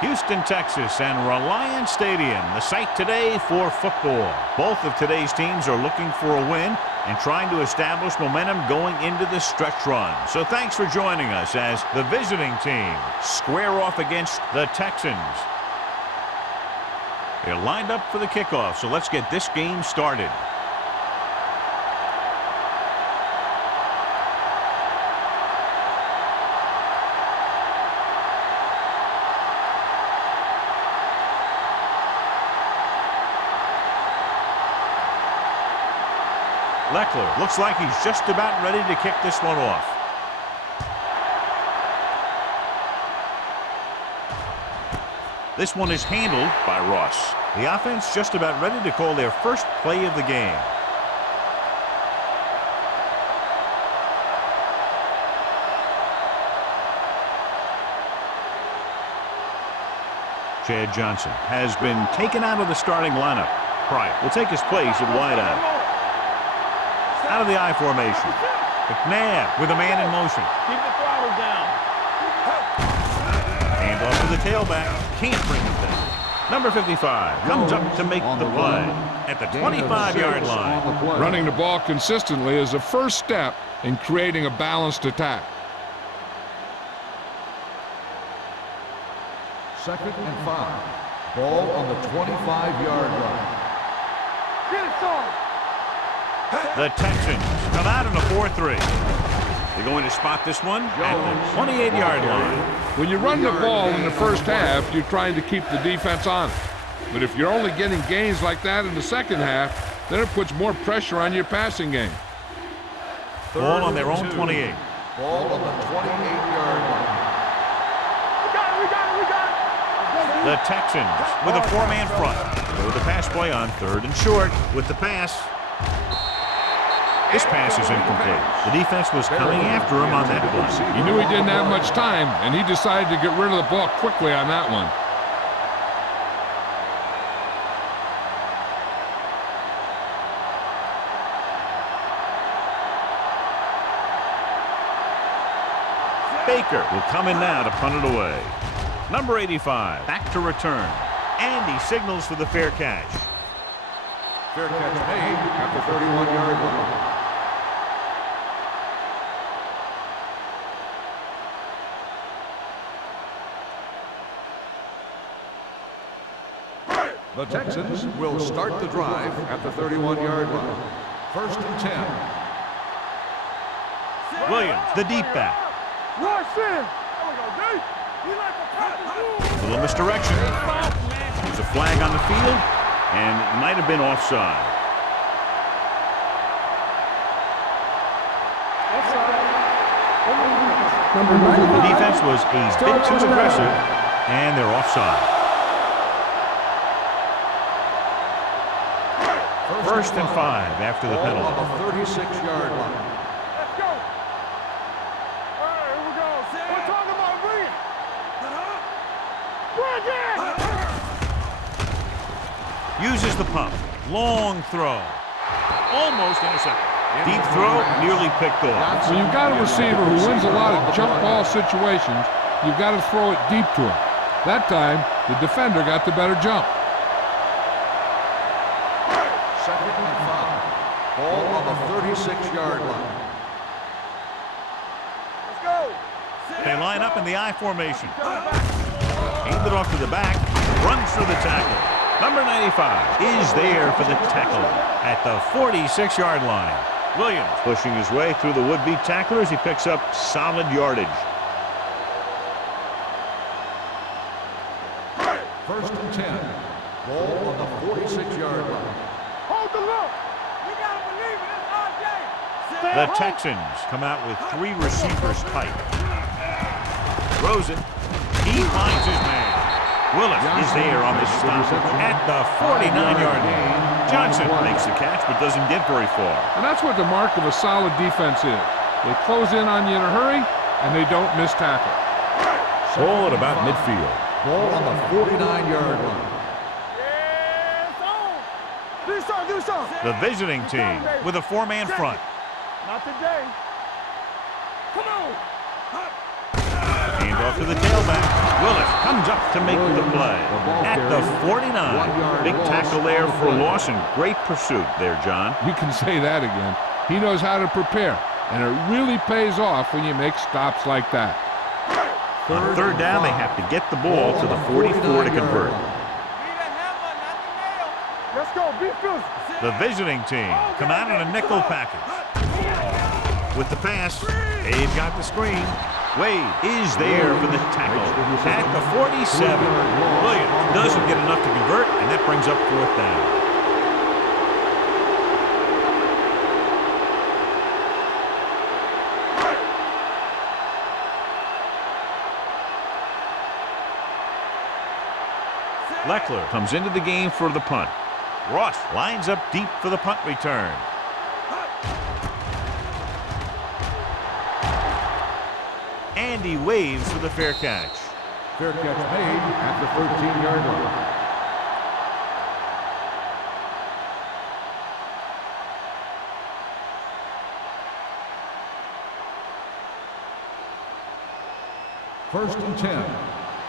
Houston, Texas, and Reliance Stadium, the site today for football. Both of today's teams are looking for a win and trying to establish momentum going into the stretch run. So thanks for joining us as the visiting team square off against the Texans. They're lined up for the kickoff, so let's get this game started. Leckler looks like he's just about ready to kick this one off. This one is handled by Ross. The offense just about ready to call their first play of the game. Chad Johnson has been taken out of the starting lineup. Pryor will take his place at wideout. Out of the I formation. McNabb with a man in motion. Keep the throttle down. Hand off to the tailback. Can't bring it down. Number 55 comes up to make the play at the 25-yard line. Running the ball consistently is the first step in creating a balanced attack. 2nd and 5. Ball on the 25-yard line. Get it, son. The Texans come out in a 4-3. They're going to spot this one at the 28-yard line. When you run the ball in the first half, you're trying to keep the defense on it. But if you're only getting gains like that in the second half, then it puts more pressure on your passing game. Ball on their own 28. Ball on the 28-yard line. We got it. The Texans with a 4-man front. Go the pass play on 3rd and short with the pass. This pass is incomplete. The defense was coming after him on that play. He knew he didn't have much time, and he decided to get rid of the ball quickly on that one. Baker will come in now to punt it away. Number 85 back to return. And he signals for the fair catch. Fair catch made at the 31-yard line. The Texans will start the drive at the 31-yard line. 1st and 10. Williams, the deep back. Rush in. There we go, D. We like the practice. A little misdirection. There's a flag on the field, and it might have been offside. The defense was a bit too aggressive, and they're offside. 1st and 5 after the penalty. On the 36-yard line. Let's go. All right, here we go. We're talking about Reed. Bring it. Uses the pump. Long throw. Almost intercepted. Deep throw, nearly picked off. When you've got a receiver who wins a lot of jump ball situations, you've got to throw it deep to him. That time, the defender got the better jump. 2nd and 5. Ball on the 36-yard line. Let's go. They line up in the I formation. Hand it off to the back. Runs through the tackle. Number 95 is there for the tackle at the 46-yard line. Williams pushing his way through the would-be tacklers. He picks up solid yardage. 1st and 10. Ball on the 46-yard line. Hold the look. You gotta believe it. It's our day. The Texans come out with 3 receivers tight. Throws it. He finds his man. Willis is there on this stop at the 49-yard line. Johnson makes the catch but doesn't get very far. And that's what the mark of a solid defense is. They close in on you in a hurry, and they don't miss tackle. Ball at about midfield. Ball on the 49-yard line. Do something. The visiting team with a 4-man front. Not today. Come on. Hand Off to the tailback. Willis comes up to make the play. At the 49. Big tackle there for a loss and great pursuit there, John. You can say that again. He knows how to prepare, and it really pays off when you make stops like that. On third down, they have to get the ball to the 44 to convert. Let's go, VFL. The visiting team come out in a nickel package. With the pass, they've got the screen. Wade is there for the tackle. At the 47, Williams doesn't get enough to convert, and that brings up fourth down. Leckler comes into the game for the punt. Ross lines up deep for the punt return. And he waves for the fair catch. Fair catch made at the 13-yard line. First and 10.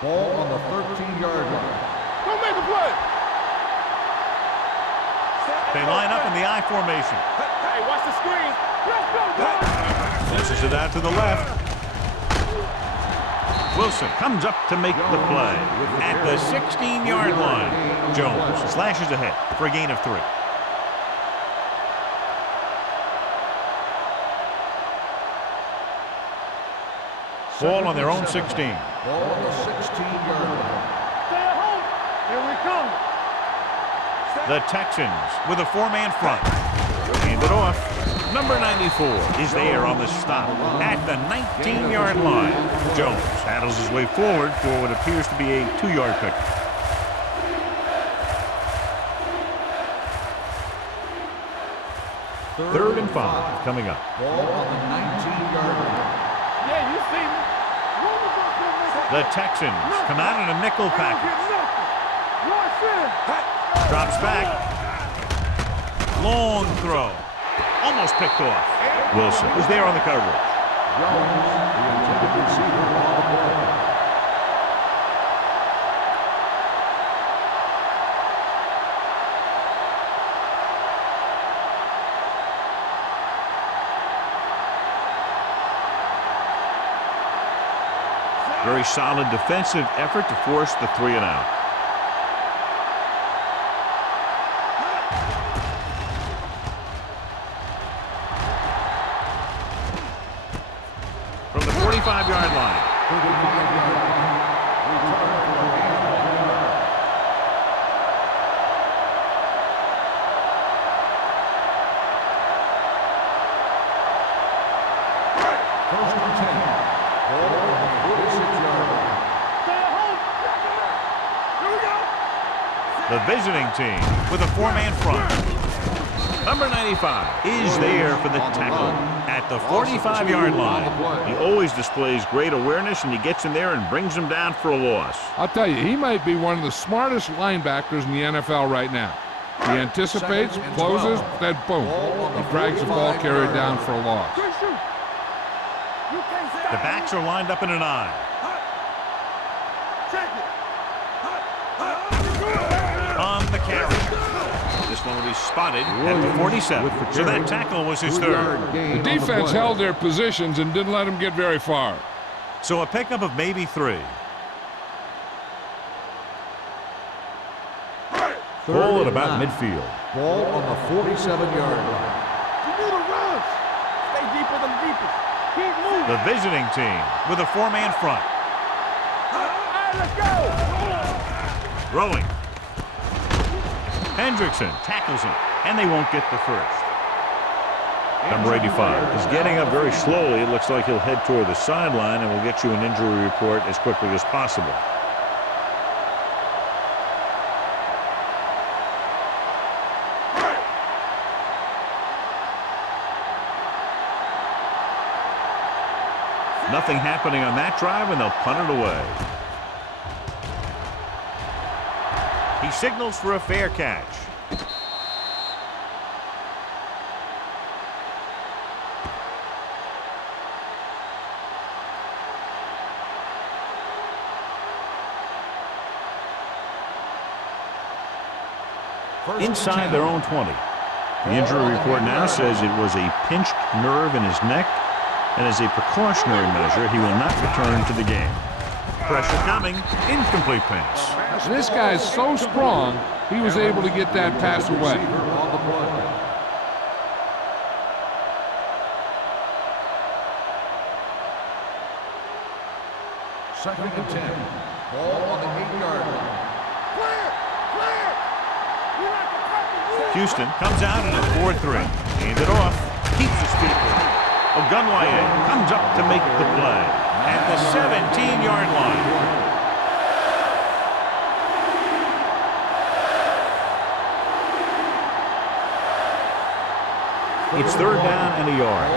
Ball on the 13-yard line. Don't make the play. They line up in the I formation. Hey, watch the screen. Let's go, John. Pushes it out to the left. Wilson comes up to make the play. At the 16-yard line, Jones slashes ahead for a gain of 3. Ball on their own 16. Ball on the 16-yard line. Stay at home. Here we come. The Texans with a 4-man front. Hand it off. Number 94 is there on the stop at the 19-yard line. Jones paddles his way forward for what appears to be a 2-yard pick. Third and 5 coming up. Ball on the 19-yard line. Yeah, you see me. The Texans come out in a nickel package. Drops back. Long throw. Almost picked off. Wilson is there on the coverage. Jones, the intended receiver on the play. Very solid defensive effort to force the 3 and out. From the 45-yard line. 35-yard line. Return for a gain of 1 yard. First and 10. Ball on the 46-yard line. Stay at home. Here we go. The visiting team with a 4-man front. Number 95 is there for the tackle at the 45-yard line. He always displays great awareness, and he gets in there and brings him down for a loss. I'll tell you, he might be one of the smartest linebackers in the NFL right now. He anticipates, closes, then boom, he drags the ball carrier down for a loss. Good shoot. You can't stop The backs are lined up in an I. Check it. On the carry. This one will be spotted at the 47. So that tackle was his third. The defense held their positions and didn't let him get very far. So a pickup of maybe 3. Ball at about midfield. Ball on the 47-yard line. You need a rush. Stay deeper than deepest. Keep moving. The visiting team with a 4-man front. All right, let's go. Throwing. Hendrickson tackles him, and they won't get the first. Number 85 is getting up very slowly. It looks like he'll head toward the sideline, and we'll get you an injury report as quickly as possible. Nothing happening on that drive, and they'll punt it away. He signals for a fair catch. inside their own 20. The injury report now says it was a pinched nerve in his neck, and as a precautionary measure, he will not return to the game. Pressure coming, incomplete pass. This guy's so strong, he was able to get that pass away. Second and 10. Ball on the 8-yard line. Houston comes out in a 4-3. Hand it off. Keeps his feet moving. Ogunwaye comes up to make the play at the 17-yard line. It's third down and a yard.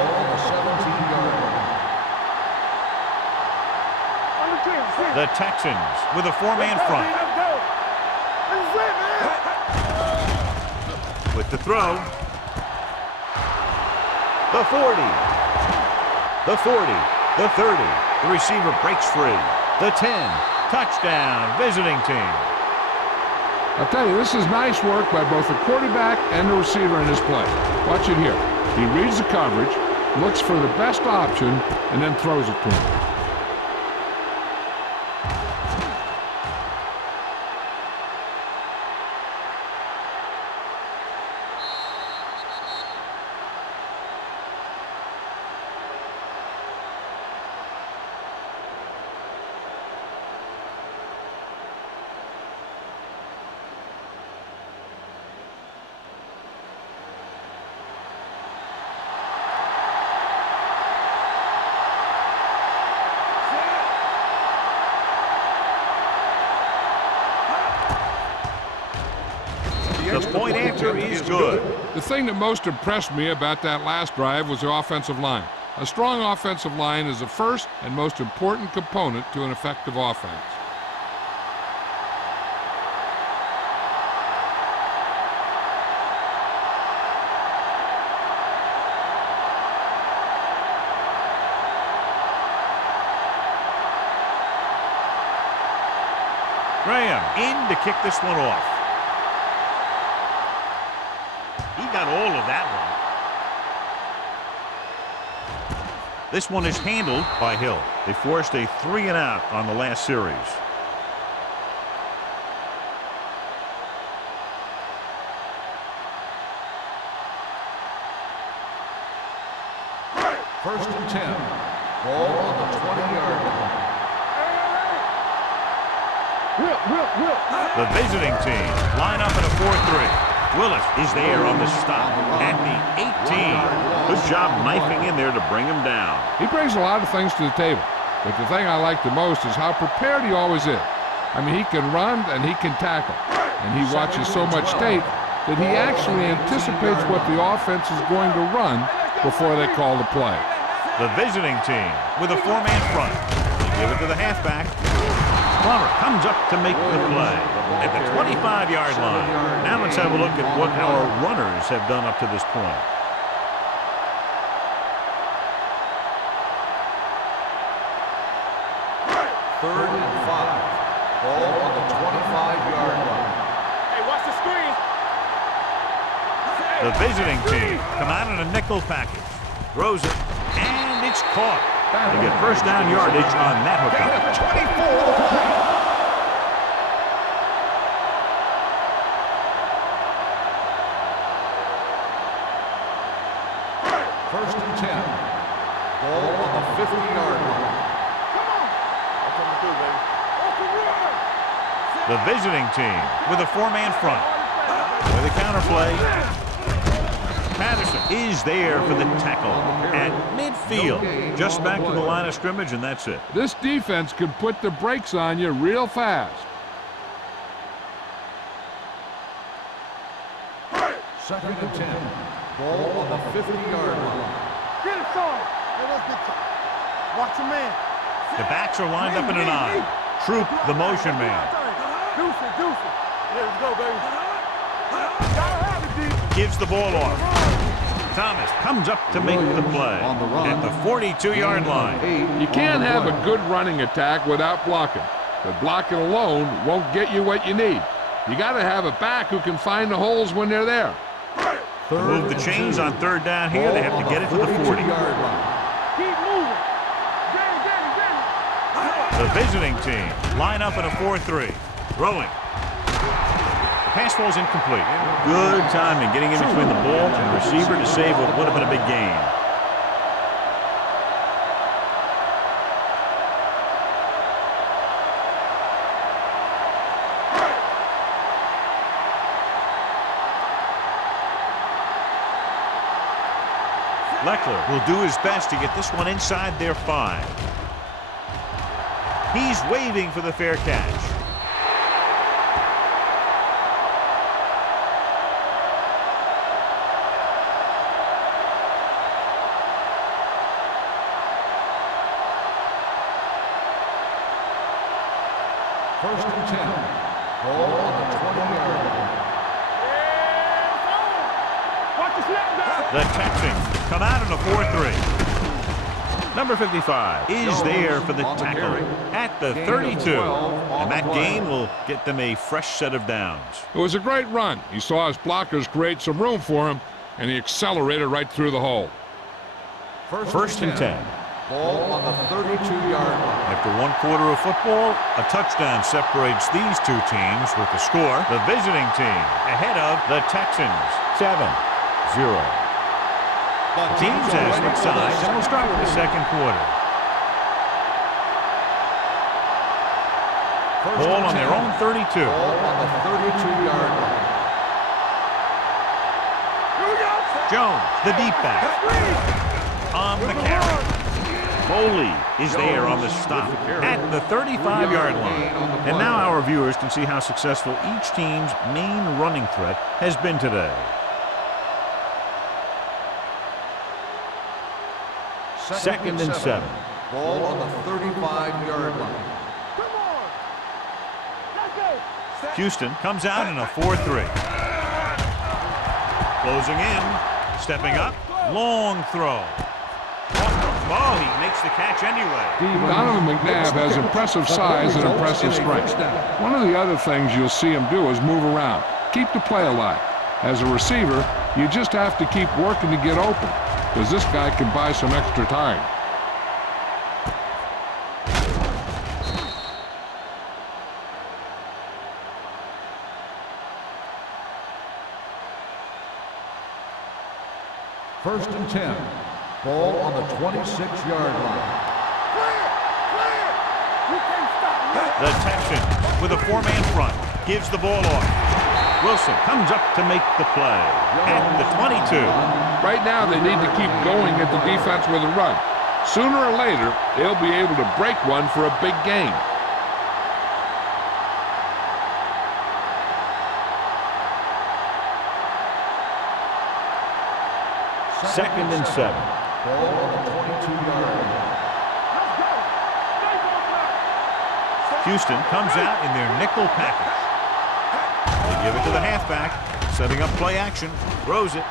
The Texans with a four-man front. With the throw. The 40. The 40. The 30. The receiver breaks free. The 10. Touchdown, visiting team. I'll tell you, this is nice work by both the quarterback and the receiver in this play. Watch it here. He reads the coverage, looks for the best option, and then throws it to him. The point answer is good. The thing that most impressed me about that last drive was the offensive line. A strong offensive line is the first and most important component to an effective offense. Graham in to kick this one off. He got all of that one. This one is handled by Hill. They forced a 3-and-out on the last series. First and 10. Ball on the 20-yard line. The visiting team line up in a 4-3. Willis is there on the stop at the 18. Good job knifing in there to bring him down. He brings a lot of things to the table, but the thing I like the most is how prepared he always is. I mean, he can run and he can tackle, and he watches so much tape that he actually anticipates what the offense is going to run before they call the play. The visiting team with a four-man front. They give it to the halfback. Plummer comes up to make the play at the 25-yard line. Now let's have a look at what our runners have done up to this point. Third and 5. Ball on the 25-yard line. Hey, watch the screen. The visiting team come out in a nickel package. Throws it, and it's caught. They get first down yardage on that hookup. 24. First and 10. Ball on the 50-yard line. The visiting team with a four-man front. With a counterplay. Patterson is there for the tackle at midfield. Just back to the line of scrimmage, and that's it. This defense could put the brakes on you real fast. Second and 10. Ball on the 50-yard line. Get it, son. Watch your man. The backs are lined up in an eye. Troop, the motion man. Deuce it. Yeah, let's go, baby. Gotta have it, D. Gives the ball off. Thomas comes up to make the play at the 42-yard line. You can't have a good running attack without blocking, but blocking alone won't get you what you need. You got to have a back who can find the holes when they're there. To move the chains on third down here, they have to get it to the 40. Keep moving. Get it. The visiting team line up in a 4-3. Throwing. The pass falls incomplete. Good timing getting in between the ball and the receiver to save what would have been a big gain. Leckler will do his best to get this one inside their 5. He's waving for the fair catch. First and 10. Ball on the 20-yard line. Watch the snap down. The Texans come out in a 4-3. Number 55 is there for the tackle at the 32. And that gain will get them a fresh set of downs. It was a great run. He saw his blockers create some room for him, and he accelerated right through the hole. First and 10. Ball on the 32-yard line. After 1 quarter of football, a touchdown separates these two teams with the score. The visiting team ahead of the Texans, 7-0. Teams as switch sides, and we'll start with the second quarter. Ball on their own 32. Ball on the 32-yard line. Jones, the deep back, on the carry. Foley is there on the stop at the 35-yard line. And now our viewers can see how successful each team's main running threat has been today. Second and 7. Ball on the 35-yard line. Come on. Let's go. Houston comes out in a 4-3. Closing in, stepping up, long throw. Oh, he makes the catch anyway. Donovan McNabb has impressive size and impressive strength. One of the other things you'll see him do is move around, keep the play alive. As a receiver, you just have to keep working to get open, because this guy can buy some extra time. First and 10. Ball on the 26-yard line. Clear. You can't stop me. The Texans with a 4-man front gives the ball off. Wilson comes up to make the play at the 22. Right now, they need to keep going at the defense with a run. Sooner or later, they'll be able to break one for a big gain. Second and 7. Ball on the 22-yard line. Let's go. Stay on track. Houston comes out in their nickel package. They give it to the halfback, setting up play action, throws it,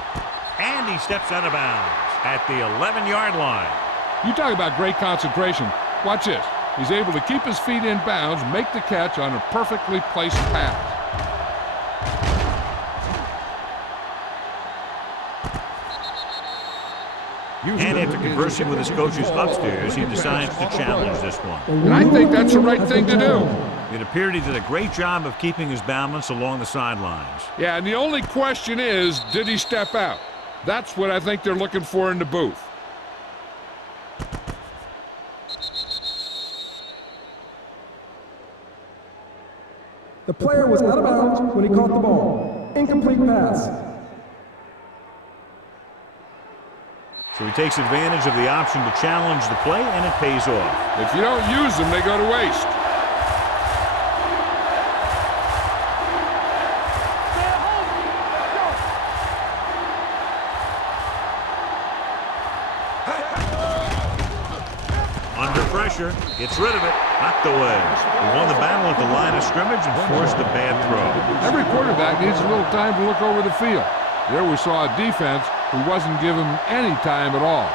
and he steps out of bounds at the 11-yard line. You talk about great concentration. Watch this. He's able to keep his feet in bounds, make the catch on a perfectly placed pass. And after conversing with his coaches upstairs, he decides to challenge this one. And I think that's the right thing to do. It appeared he did a great job of keeping his balance along the sidelines. Yeah, and the only question is, did he step out? That's what I think they're looking for in the booth. The player was out of bounds when he caught the ball. Incomplete pass. So he takes advantage of the option to challenge the play, and it pays off. If you don't use them, they go to waste. Under pressure, gets rid of it, knocked away. He won the battle at the line of scrimmage and forced a bad throw. Every quarterback needs a little time to look over the field. There we saw a defense who wasn't given any time at all.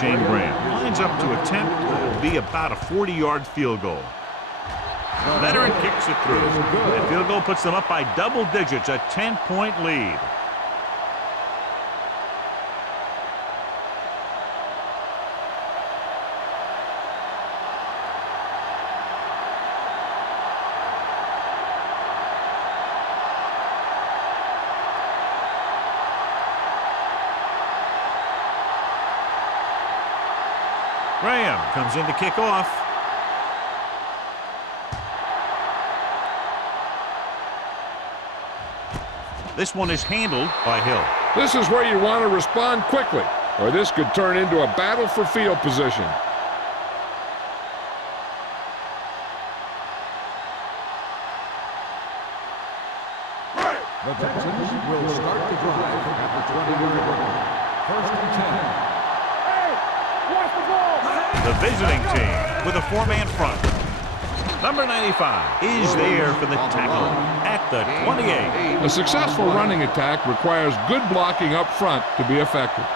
Shane Graham lines up to attempt what will be about a 40-yard field goal. Veteran kicks it through. That field goal puts them up by double digits, a 10-point lead. Graham comes in to kick off. This one is handled by Hill. This is where you want to respond quickly, or this could turn into a battle for field position. The Texans will start the drive at the 20-yard line. First and 10. The visiting team with a four-man front. Number 95 is there for the tackle at the 28. A successful running attack requires good blocking up front to be effective.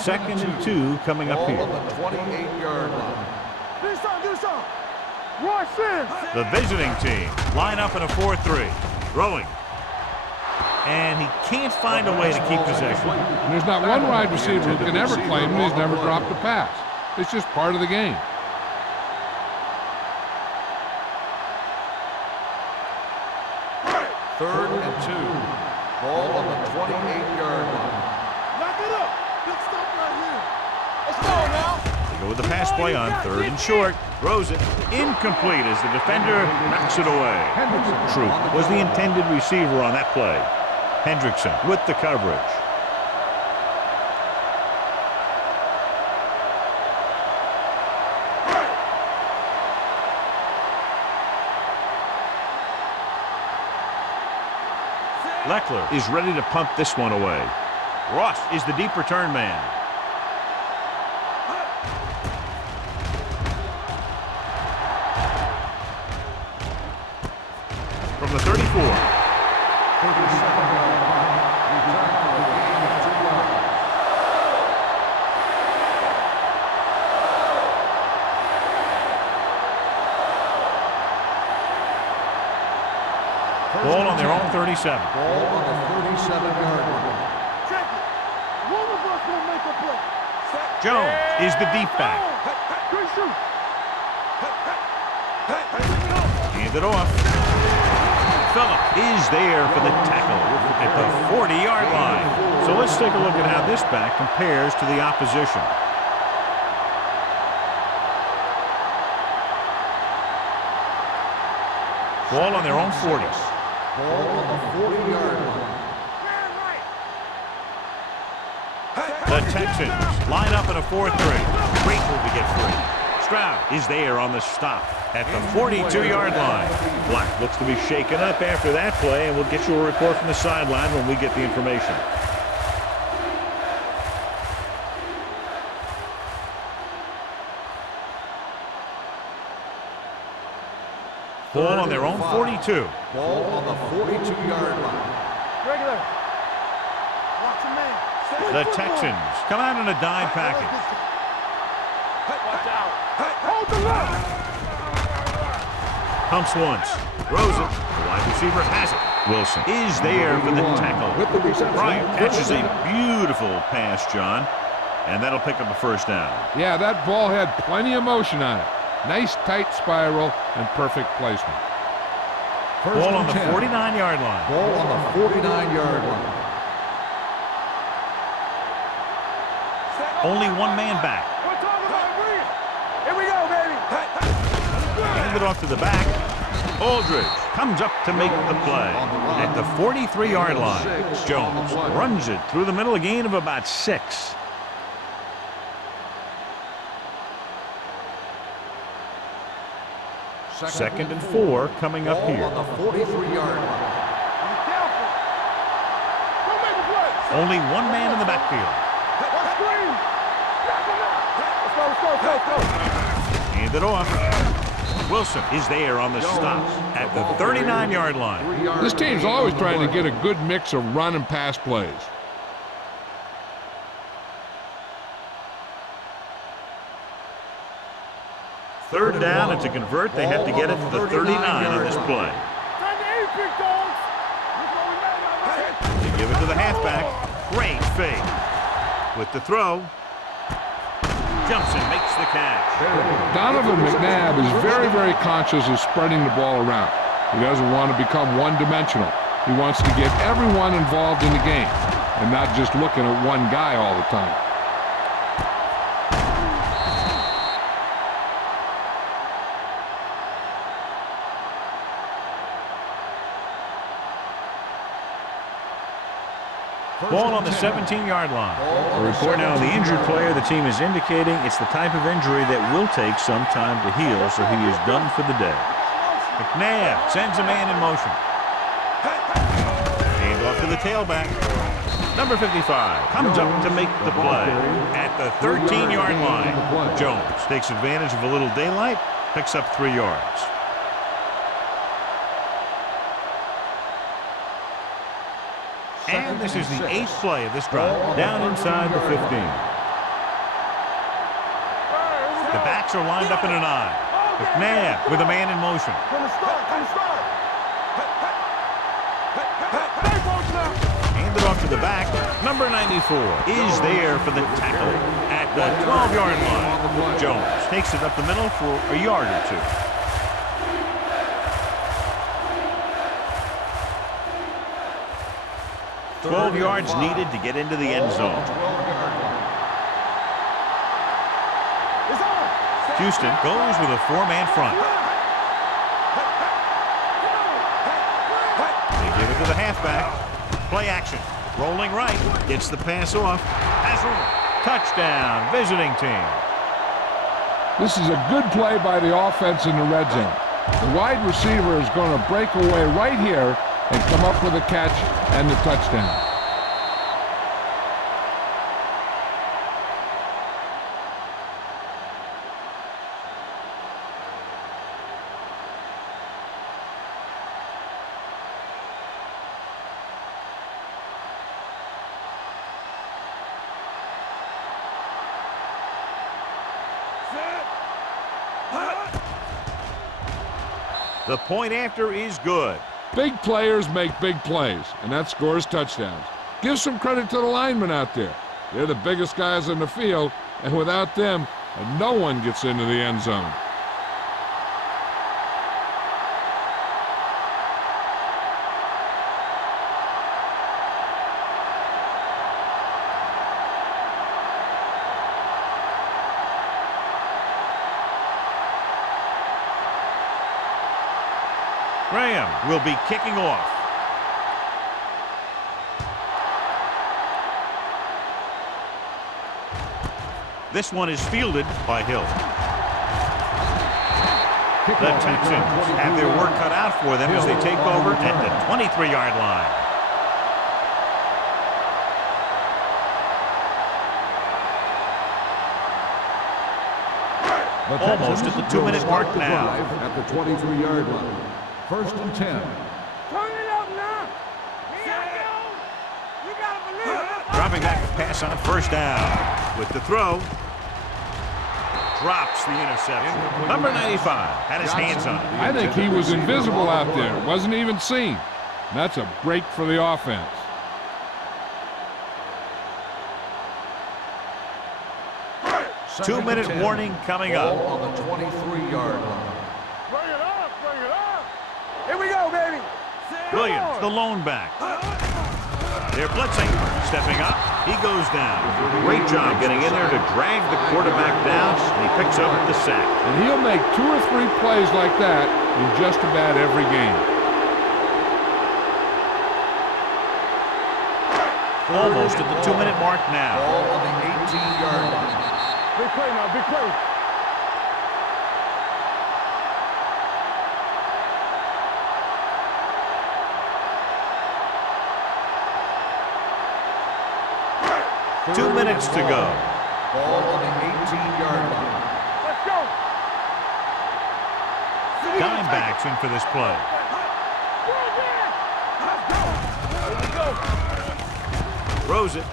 Second and 2 coming up here. On the 28-yard line. Do something. Rush in. The visiting team line up in a 4-3. Throwing. And he can't find a way to keep possession. And there's not one wide receiver who can ever claim that he's never dropped a pass. It's just part of the game. Third and 2. Ball on the 28-yard line. Lock it up. Big stop right here. Let's go now. They go with the pass play on third and short. Throws it incomplete as the defender knocks it away. Troop was the intended receiver on that play. Hendrickson with the coverage. Leckler is ready to pump this one away. Ross is the deep return man. From the 34. Ball on their own 37. Ball on the 37-yard line. Check it. One of us will make a play. Jones is the deep back. Good shoot. Hand it off. Phillip is there for the tackle at the 40-yard line. So let's take a look at how this back compares to the opposition. Ball on their own 40. Ball on the 40-yard line. The Texans line up in a 4-3. Great move to get free. Stroud is there on the stop at the 42-yard line. Black looks to be shaken up after that play, and we'll get you a report from the sideline when we get the information. Ball on their own 42. Ball on the 42-yard line. Regular. Watch your man. The Texans come out in a dime package. Watch out. Hold the line. Pumps once. Throws it. The wide receiver has it. Wilson is there for the tackle. With the reception. Bryant catches a beautiful pass, John. And that'll pick up a first down. Yeah, that ball had plenty of motion on it. Nice tight spiral and perfect placement. Ball on the 49-yard line. Ball on the 49-yard line. Only one man back. We're talking about agreeing. Here we go, baby. Hand it off to the back. Aldridge comes up to make the play at the 43-yard line. Jones runs it through the middle, a gain of about 6. Second and 4 coming up here. On the 43-yard line. Be careful. Don't make a play. Only one man in the backfield. One screen. Back him up. Let's go. Hand it off. Wilson is there on the stop at the 39-yard line. This team's always trying to get a good mix of run and pass plays. Third down, and to convert, they have to get it to the 39 in this play. They give it to the halfback. Great fake. With the throw, jumps and makes the catch. Donovan McNabb is very, very conscious of spreading the ball around. He doesn't want to become one-dimensional. He wants to get everyone involved in the game and not just looking at one guy all the time. Ball on the 17-yard line. A report now on the injured player. The team is indicating it's the type of injury that will take some time to heal, so he is done for the day. McNabb sends a man in motion. Hand off to the tailback. Number 55 comes up to make the play at the 13-yard line. Jones takes advantage of a little daylight, picks up 3 yards. And this is the 8th play of this drive, down inside the 15. The backs are lined up in an eye. McNabb with a man in motion. Handed off to the back. Number 94 is there for the tackle at the 12-yard line. Jones takes it up the middle for a yard or 2. $12 yards needed to get into the end zone. Houston goes with a 4-man front. They give it to the halfback. Play action. Rolling right. Gets the pass off. Has room. Touchdown. Visiting team. This is a good play by the offense in the red zone. The wide receiver is going to break away right here and come up with a catch and the touchdown. The point after is good. Big players make big plays, and that scores touchdowns. Give some credit to the linemen out there. They're the biggest guys in the field, and without them, no one gets into the end zone. Graham will be kicking off. This one is fielded by Hill. The Texans have their work cut out for them as they take over at the 23-yard line. Almost at the 2-minute mark now. At the 23-yard line. 1st and 10. Turn it up now. You gotta believe it. Dropping back to pass on 1st down. With the throw. Drops the interception. Number 95 had his hands on it. I think he was invisible out there. Wasn't even seen. And that's a break for the offense. Two-minute warning coming up. On the 23-yard line. Bring it up, bring it up. Here we go, baby. Williams, the lone back. They're blitzing. Stepping up. He goes down. Great job getting in there to drag the quarterback down, and he picks up the sack. And he'll make 2 or 3 plays like that in just about every game. Almost at the 2-minute mark now. Ball on the 18-yard line. Big play now, big play. Two minutes to go. Ball on the 18-yard line. Let's go. Dimebacks in for this play. Throws it.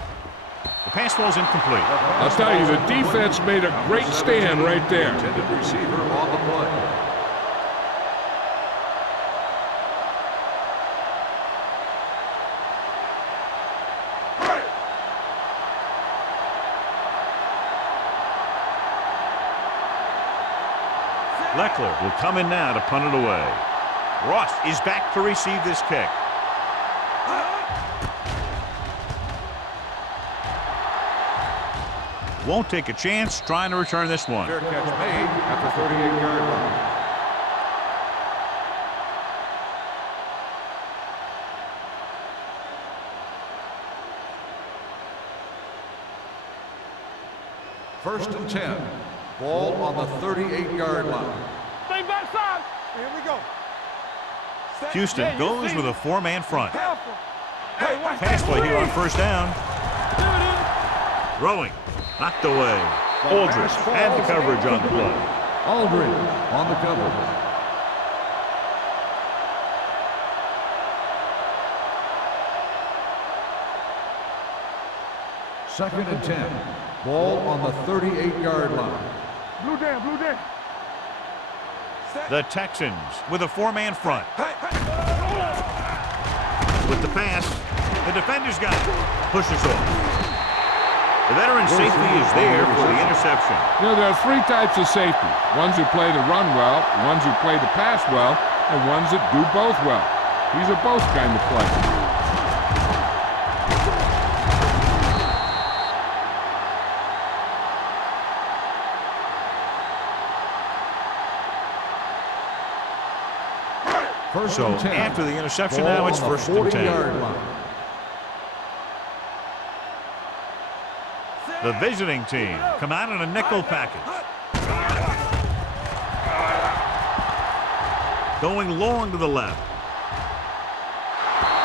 The pass falls incomplete. I'll tell you, the defense made a great stand right there. Intended receiver on the play. Leckler will come in now to punt it away. Ross is back to receive this kick. Won't take a chance trying to return this one. Fair catch made at the 38-yard line. First and 10. Ball on the 38-yard line. Stay backside. Here we go. Houston goes with a four-man front. Careful. Hey, watch Pass play here on first down. Throwing. Knocked away. Aldridge had the coverage on the play. Aldridge on the coverage. Second and 10. Ball on the 38-yard line. Blue down, blue down. The Texans with a four-man front. With the pass, the defender's got it. Pushes off. The veteran safety is there for the interception. You know, there are three types of safety. Ones who play the run well, ones who play the pass well, and ones that do both well. He's a both kind of player. So after the interception, now it's first and 10. The visiting team come out in a nickel package. Going long to the left.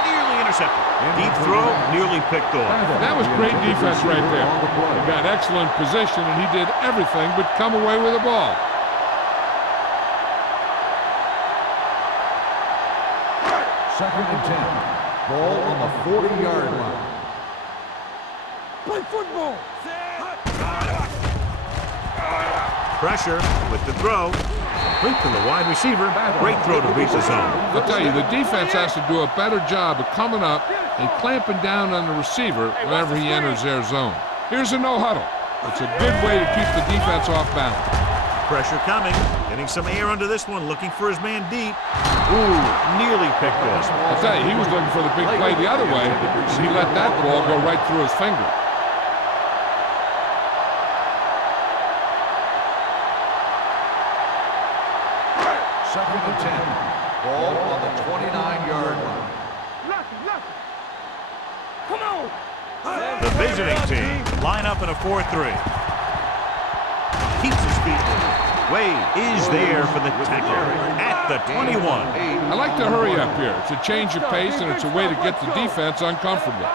Nearly intercepted. Deep throw, nearly picked off. That was great defense right there. He got excellent position, and he did everything but come away with the ball. Second and 10. Ball on the 40-yard line. Play football. Pressure with the throw. Complete to the wide receiver. Great throw to beat the zone. I'll tell you, the defense has to do a better job of coming up and clamping down on the receiver whenever he enters their zone. Here's a no-huddle. It's a good way to keep the defense off balance. Pressure coming. Getting some air under this one. Looking for his man deep. Ooh, nearly picked off. I'll tell you, he was looking for the big play the other way, and he let that ball go right through his finger. Second and 10. Ball on the 29-yard line. Come on. The visiting team line up in a 4-3. Keeps his feet moving. Wade is there for the tackle at the 21. I like to hurry up here. It's a change of pace, and it's a way to get the defense uncomfortable.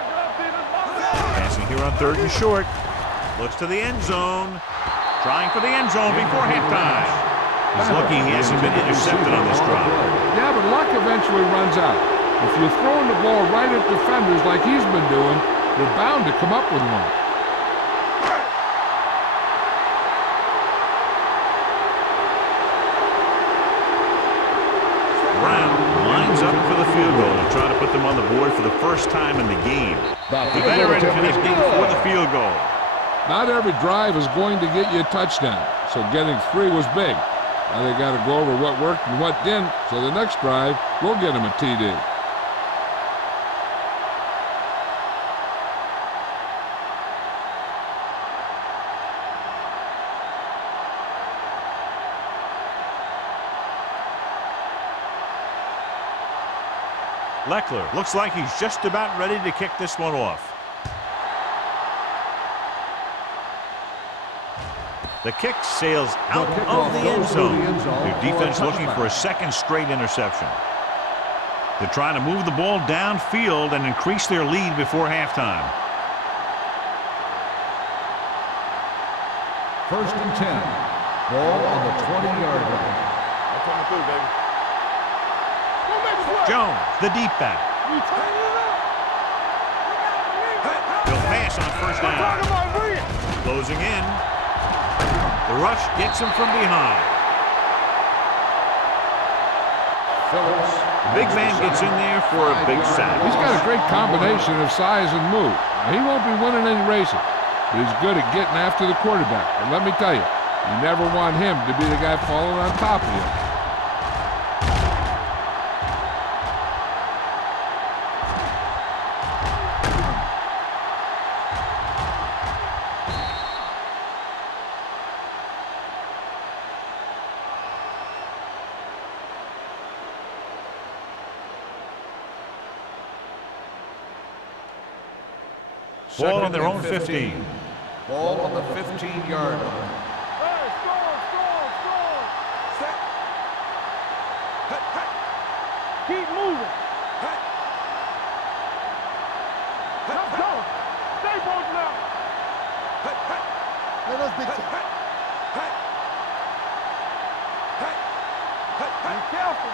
Passing here on third and short. Looks to the end zone. Trying for the end zone before halftime. He's lucky he hasn't been intercepted on this drive. Yeah, but luck eventually runs out. If you're throwing the ball right at defenders like he's been doing, you're bound to come up with one. Brown lines up for the field goal to try to put them on the board for the first time in the game. The veteran connecting for the field goal. Not every drive is going to get you a touchdown, so getting 3 was big. Now they got to go over what worked and what didn't, so the next drive will get him a TD. Leckler looks like he's just about ready to kick this one off. The kick sails out of the end zone. Their defense looking for a second straight interception. They're trying to move the ball downfield and increase their lead before halftime. First and 10. Ball on the 20-yard line. coming through, baby. Don't make us work. Jones, the deep back. You turn it up. He'll pass on first down. Talk about bring it. Closing in. The rush gets him from behind. The big man gets in there for a big sack. He's got a great combination of size and move. Now, he won't be winning any races, but he's good at getting after the quarterback. And let me tell you, you never want him to be the guy falling on top of you. Ball on their own 15. Ball on the 15-yard line. Hey, score. Set. Keep moving. Let's go. Stay both now. Let us dictate. Be careful.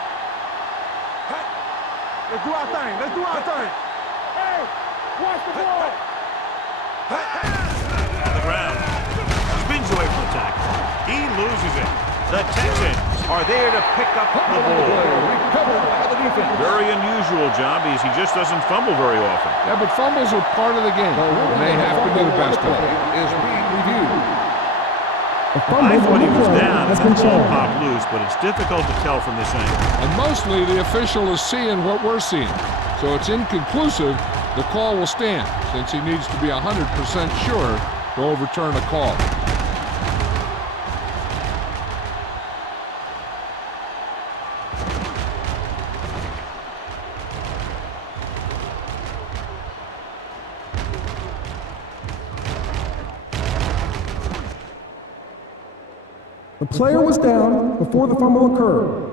Let's do our thing. Hey, watch the ball. On the ground. Spins away from the tackle. He loses it. The Texans are there to pick up the ball. Very unusual job as he just doesn't fumble very often. Yeah, but fumbles are part of the game, and they have to be the best of it. Is being reviewed. I thought he was down and the ball popped loose, but it's difficult to tell from this angle. And mostly the official is seeing what we're seeing. So it's inconclusive. The call will stand, since he needs to be 100% sure to overturn a call. The player was down before the fumble occurred.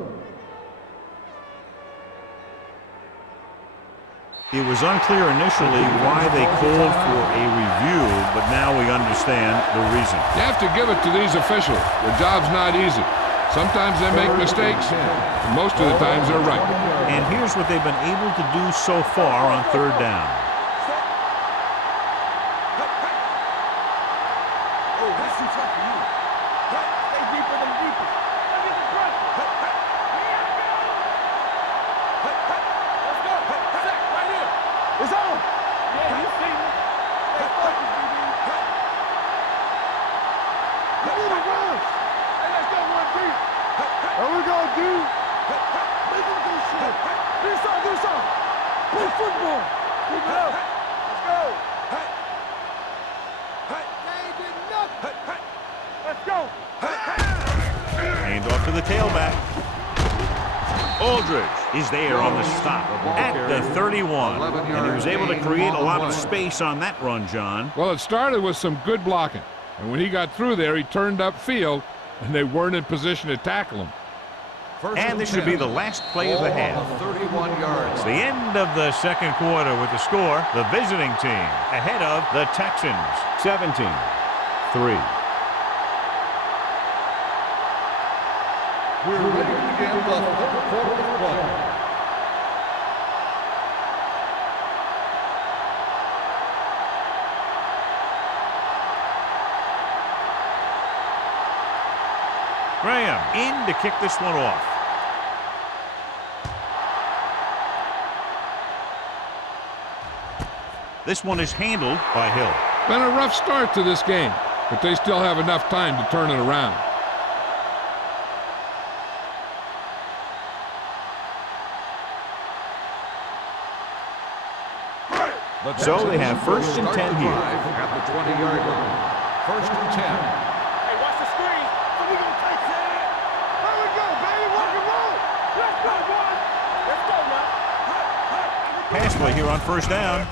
It was unclear initially why they called for a review, but now we understand the reason. You have to give it to these officials. Their job's not easy. Sometimes they make mistakes, and most of the times they're right. And here's what they've been able to do so far on third down. Oh, that's too tough for you. Stay deeper than deeper. Let me get pressure. Let's go. Set right here. It's on. Yeah, you see me. Stay focused, BB. You need to run. Hey, let's go, 1-3. There we go, dude. Make him do shit. Do something. Play football. Keep it up. Let's go. They did nothing. Let's go. Hand off to the tailback. Aldridge is there on the stop at the 31. And he was able to create a lot of space on that run, John. Well, it started with some good blocking. And when he got through there, he turned upfield, and they weren't in position to tackle him. And this should be the last play of the half. 31 yards. It's the end of the second quarter with the score. The visiting team ahead of the Texans, 17-3. We're ready to begin the third quarter of play. Graham in to kick this one off. This one is handled by Hill. Been a rough start to this game, but they still have enough time to turn it around. So they have first and 10 here. At the 20-yard line. First and 10. Hey, watch the screen. So we gonna take that. There we go, baby. Rock and roll. Let's go, boys. Let's go, man. Pass play here on first down.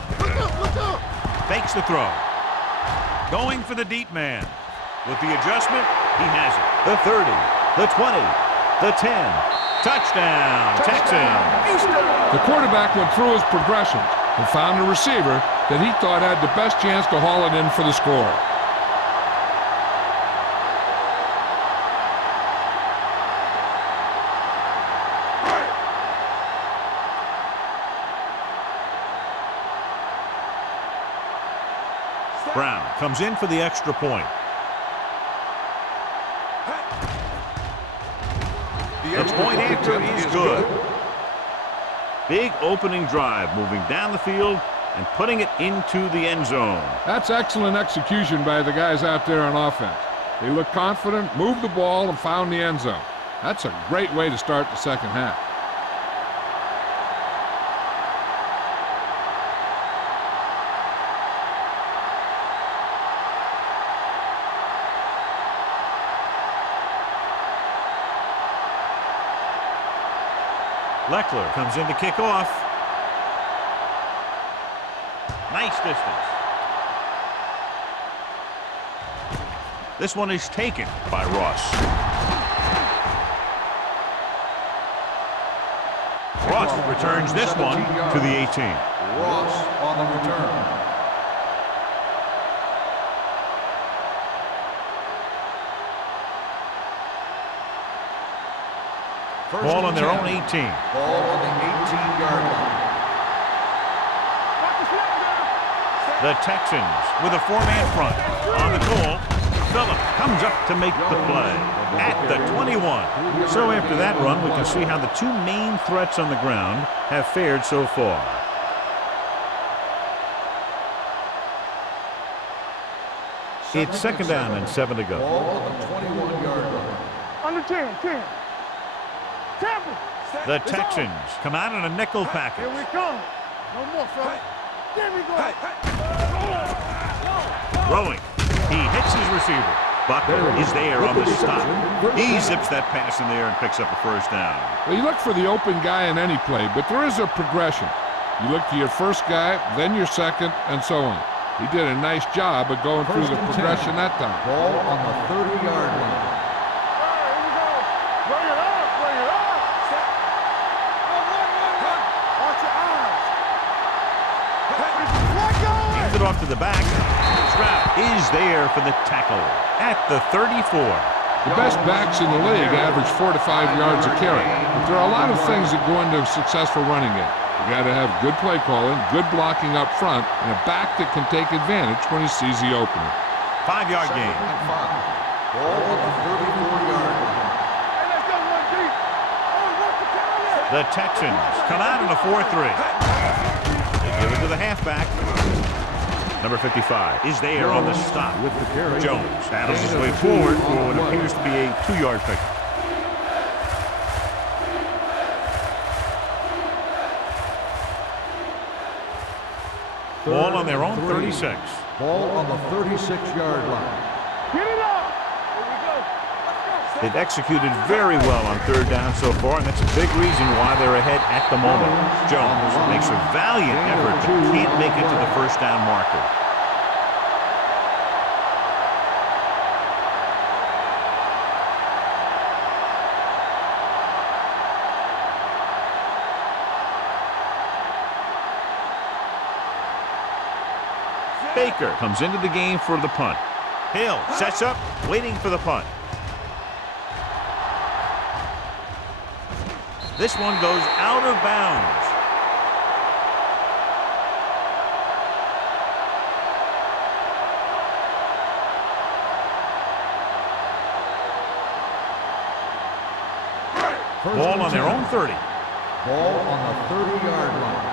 Look up. Fakes the throw. Going for the deep man. With the adjustment, he has it. The 30, the 20, the 10. Touchdown, Texans. The quarterback went through his progressions and found a receiver that he thought had the best chance to haul it in for the score. Brown comes in for the extra point. The point after is good. Big opening drive, moving down the field and putting it into the end zone. That's excellent execution by the guys out there on offense. They look confident, moved the ball, and found the end zone. That's a great way to start the second half. Leckler comes in to kick off. Nice distance. This one is taken by Ross. Ross returns this one to the 18. Ross on the return. Ball on their own 18. Ball on the 18-yard line. The Texans with a 4-man front. On the goal, Phillips comes up to make the play at the 21. So after that run, we can see how the two main threats on the ground have fared so far. It's second down and 7 to go. Ball on the 21-yard line. Under 10, 10. Tampa. The Texans come out in a nickel package. Here we come. No more, fella. There we go. Throwing. He hits his receiver. Buckner is there on the stop. He zips that pass in there and picks up a first down. Well, you look for the open guy in any play, but there is a progression. You look to your first guy, then your second, and so on. He did a nice job of going through the progression that time. Ball on the 30-yard line. Off to the back. Stroud is there for the tackle at the 34. The best backs in the league average 4 to 5 yards a carry. But there are a lot of things that go into a successful running game. You got to have good play calling, good blocking up front, and a back that can take advantage when he sees the opening. 5-yard gain. Ball on the 34-yard line. The Texans come out in a 4-3. They give it to the halfback. Number 55 is there on the stop. With the carry. Jones battles his way forward for what appears to be a 2-yard pickup. Ball on their own 36. Ball on the 36-yard line. Get it up. Here we go. Let's go. They've executed very well on third down so far, and that's a big reason why they're ahead at the moment. Jones makes a valiant effort, but can't make it to the first down marker. Baker comes into the game for the punt. Hill sets up, waiting for the punt. This one goes out of bounds. Ball on their own 30. Ball on the 30-yard line.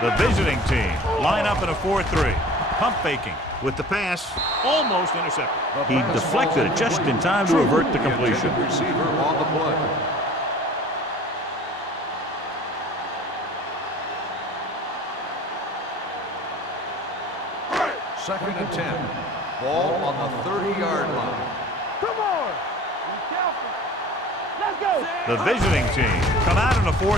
The visiting team line up in a 4-3. Pump faking with the pass, almost intercepted. He deflected it just in time to avert the completion. Receiver on the play. Second and 10. Ball on the 30-yard line. Come on. Be careful. Let's go. The visiting team come out in a 4-3.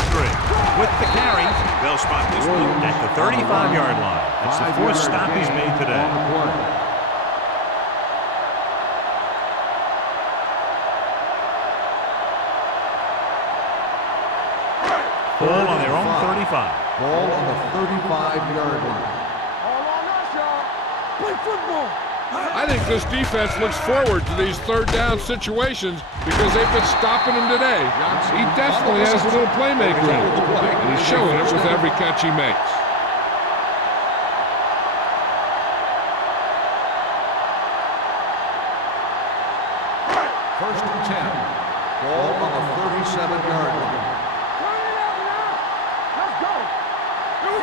With the carry, they'll spot this one at the 35-yard line. That's the fourth stop he's made today. Ball on their own 35. Ball on the 35-yard line. All on us, y'all. Play football. I think this defense looks forward to these third down situations because they've been stopping him today. He definitely has a little playmaker in him, and he's showing it with every catch he makes. on the 37-yard line.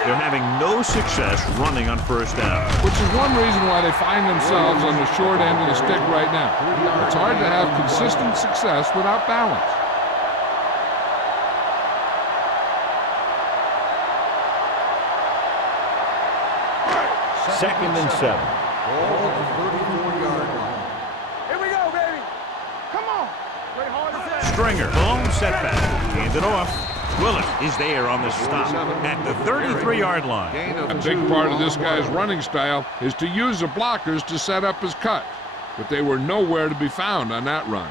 They're having no success running on first down. Which is one reason why they find themselves on the short end of the stick right now. It's hard to have consistent success without balance. Second and 7. Ball on the 34-yard line. Here we go, baby. Come on. Play hard to say. Stringer, lone setback. Hand it off. Willett is there on the stop at the 33-yard line. A big part of this guy's running style is to use the blockers to set up his cut, but they were nowhere to be found on that run.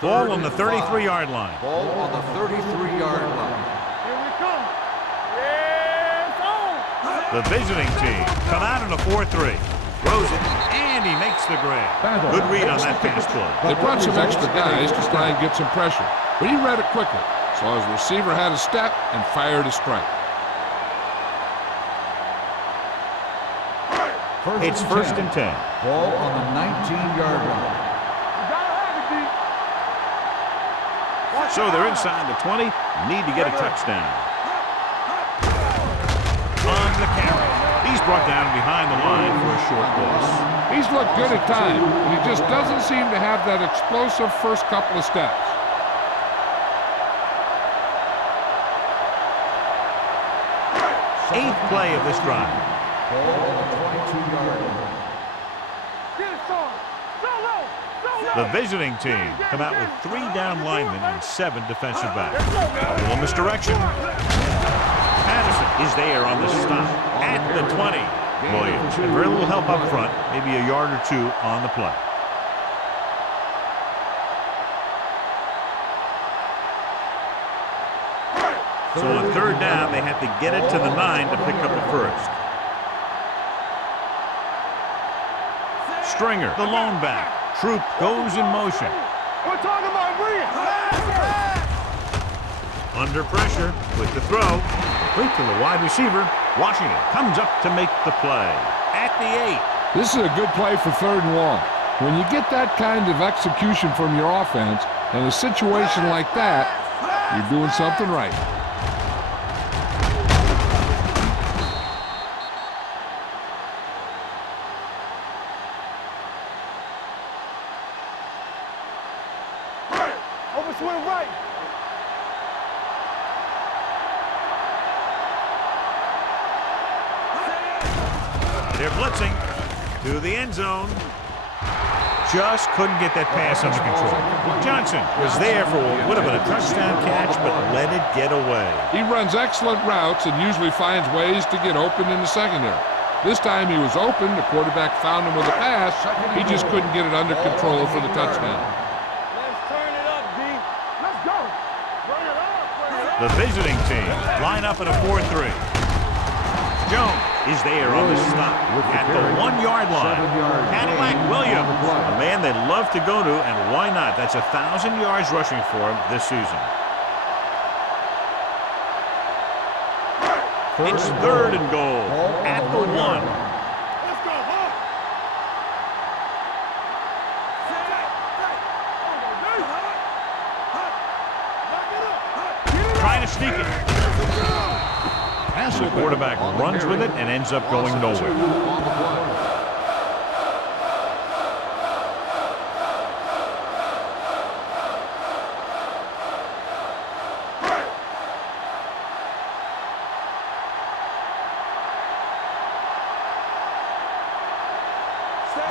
Ball on the 33-yard line. Ball on the 33-yard line. Here we come. Yes, on. The visiting team come out in a 4-3. Throws it, and he makes the grab. Good read on that pass play. They brought some extra guys to try and get some pressure, but he read it quickly, so his receiver had a step and fired a strike. It's first and 10. Ball on the 19-yard line. You gotta have it, D. So they're inside the 20, need to get a touchdown. On the carry. He's brought down behind the line for a short loss. He's looked good at times, but he just doesn't seem to have that explosive first couple of steps. Eighth play of this drive. Ball on the 22-yard line. Get it, son. Solo. The visiting team come out with 3 down linemen and 7 defensive backs. A little misdirection. Patterson is there on the stop at the 20. Williams had very little help up front, maybe a yard or 2 on the play. So on third down, they have to get it to the 9 to pick up a first. Stringer, the lone back. Troop goes in motion. We're talking about Rhea. Under pressure with the throw. Complete to the wide receiver. Washington comes up to make the play. At the 8. This is a good play for third and long. When you get that kind of execution from your offense in a situation like that, you're doing something right. Over swing right. They're blitzing to the end zone. Just couldn't get that pass under control. Johnson was there for what would have been a touchdown catch, but let it get away. He runs excellent routes and usually finds ways to get open in the secondary. This time he was open, the quarterback found him with a pass, he just couldn't get it under control for the touchdown. Let's turn it up, D. Let's go. Bring it up. The visiting team line up in a 4-3. Jones is there on the stop at the 1-yard line. Cadillac Williams, a man they love to go to, and why not? That's 1,000 yards rushing for him this season. It's third and goal at the 1. Let's go, huh? Trying to sneak it. The quarterback runs with it and ends up going nowhere.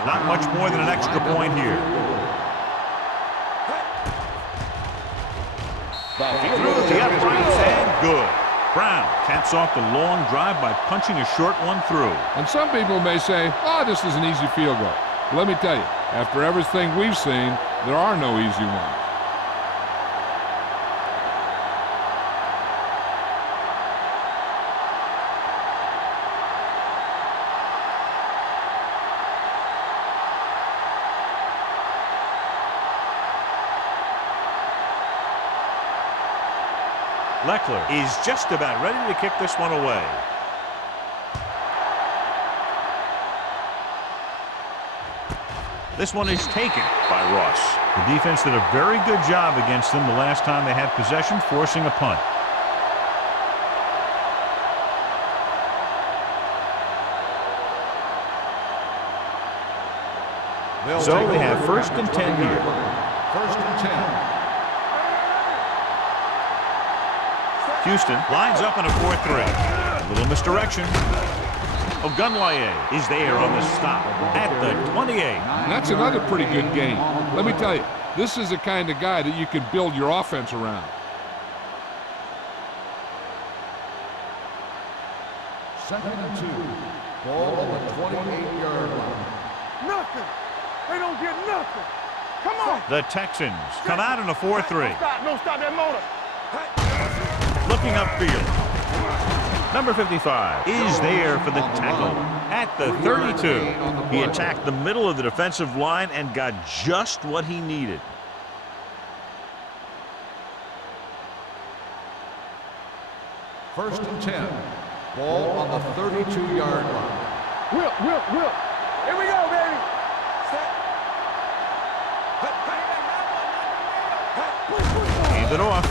Not much more than an extra point here. He threw the uprights and good. Brown caps off the long drive by punching a short one through. And some people may say, oh, this is an easy field goal. But let me tell you, after everything we've seen, there are no easy ones. Leckler is just about ready to kick this one away. This one is taken by Ross. The defense did a very good job against them the last time they had possession, forcing a punt. So they have 1st and 10 here. 1st and 10. Houston lines up in a 4-3. A little misdirection. Ogunlaye is there on the stop at the 28. That's another pretty good game. Let me tell you, this is the kind of guy that you can build your offense around. 2nd and 2. Ball on the 28-yard line. Nothing. They don't get nothing. Come on. The Texans come out in a 4-3. Don't stop that motor. Looking upfield. Number 55 is there for the tackle at the 32. He attacked the middle of the defensive line and got just what he needed. First and 10. Ball on the 32-yard line. Whip. Here we go, baby. Hand it off.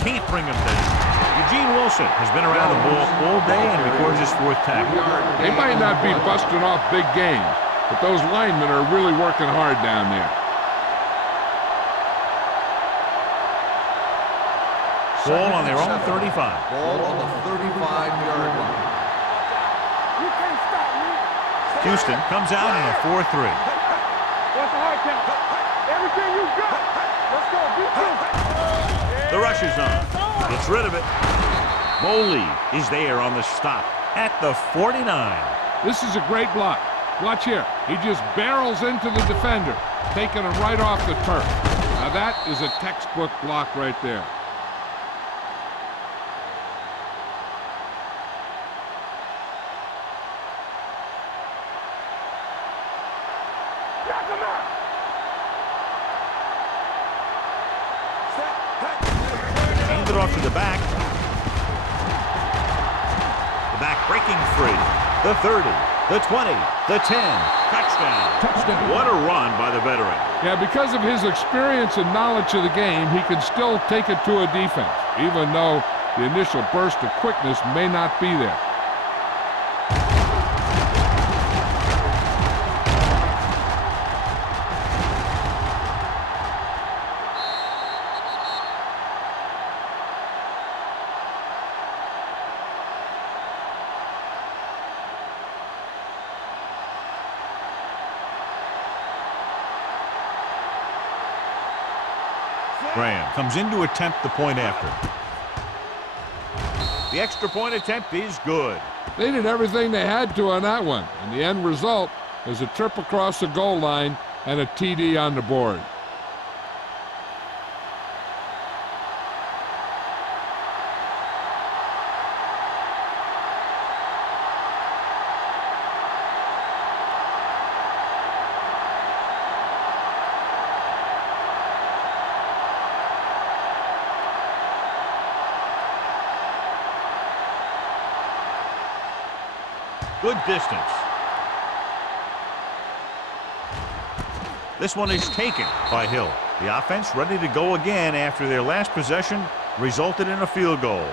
Can't bring him down. Eugene Wilson has been around the ball all day and records his 4th tackle. They might not be busting off big games, but those linemen are really working hard down there. Ball on their own 35. Ball on the 35-yard line. You can't stop me. Houston comes out in a 4-3. What's the hard count? Everything you got. Let's go. Be true. The rush is on. Gets rid of it. Moley is there on the stop at the 49. This is a great block. Watch here. He just barrels into the defender, taking him right off the turf. Now that is a textbook block right there. Knock him out. Hand it off to the back. The back breaking free. The 30, the 20, the 10. Touchdown. What a run by the veteran. Yeah, because of his experience and knowledge of the game, he can still take it to a defense, even though the initial burst of quickness may not be there. Graham comes in to attempt the point after. The extra point attempt is good. They did everything they had to on that one, and the end result is a trip across the goal line and a TD on the board. Good distance. This one is taken by Hill. The offense ready to go again after their last possession resulted in a field goal.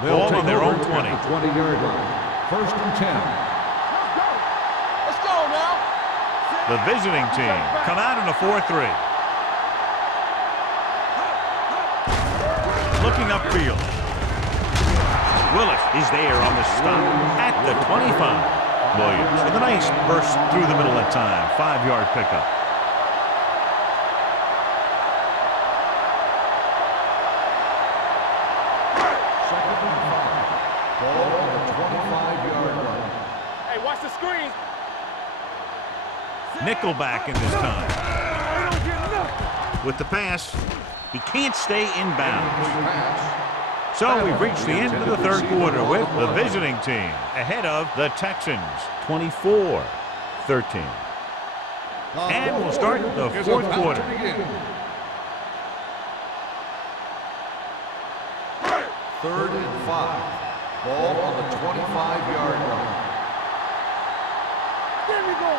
Ball on their own 20. 20-yard line. First and 10. Let's go now. The visiting team come out in a 4-3. Looking upfield. Willis is there on the stop at the 25. Williams with a nice burst through the middle of time. 5-yard pickup. Second and 5. Ball on the 25-yard line. Hey, watch the screen. Nickelback in this time. They don't get nothing. With the pass, he can't stay in bounds. Pass. So we've reached the end of the 3rd quarter with the visiting team ahead of the Texans, 24-13. And we'll start the 4th quarter. 3rd and 5. Ball on the 25-yard line. There we go.